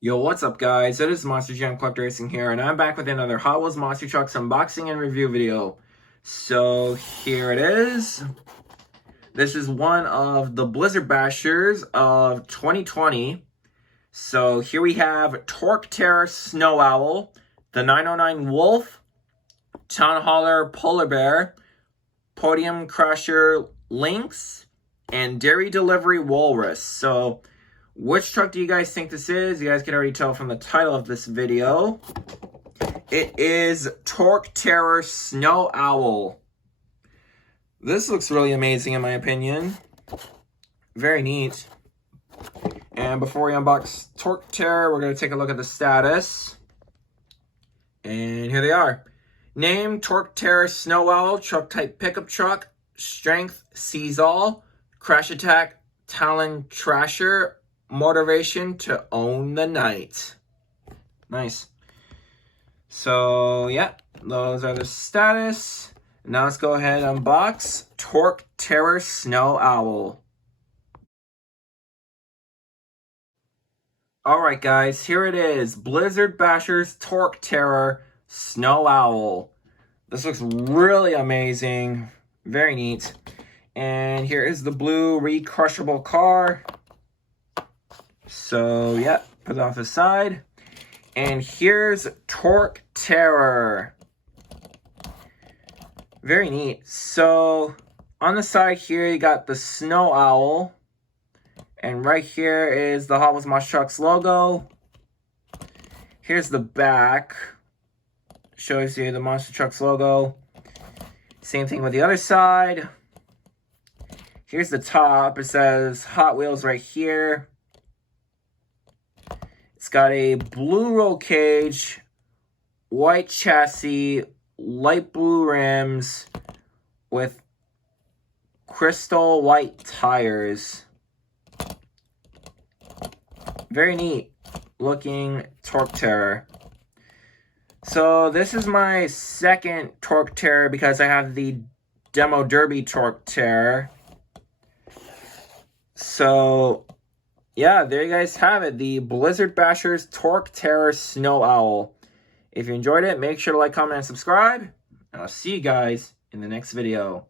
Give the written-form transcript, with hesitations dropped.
Yo, what's up guys? It is Monster Jam Collector Racing here, and I'm back with another Hot Wheels Monster Trucks unboxing and review video. So here it is. This is one of the Blizzard Bashers of 2020. So here we have Torque Terror Snow Owl, the 909 Wolf, Town Hauler Polar Bear, Podium Crusher Lynx, and Dairy Delivery Walrus. So which truck do you guys think this is? You guys can already tell from the title of this video. It is Torque Terror Snow Owl. This looks really amazing in my opinion. Very neat. And before we unbox Torque Terror, we're going to take a look at the status. And here they are. Name, Torque Terror Snow Owl, truck type pickup truck, strength, sees all, crash attack, Talon Trasher, motivation to own the night. Nice. So, yeah, those are the status. Now let's go ahead and unbox Torque Terror Snow Owl. Alright guys, here it is. Blizzard Basher's Torque Terror Snow Owl. This looks really amazing. Very neat. And here is the blue recrushable car. So, yeah, put it off the side. And here's Torque Terror. Very neat. So, on the side here, you got the Snow Owl. And right here is the Hot Wheels Monster Trucks logo. Here's the back. Shows you the Monster Trucks logo. Same thing with the other side. Here's the top. It says Hot Wheels right here. It's got a blue roll cage, white chassis, light blue rims with crystal white tires. Very neat looking Torque Terror. So this is my second Torque Terror because I have the Demo Derby Torque Terror. So yeah, there you guys have it. The Blizzard Bashers Torque Terror Snow Owl. If you enjoyed it, make sure to like, comment, and subscribe. And I'll see you guys in the next video.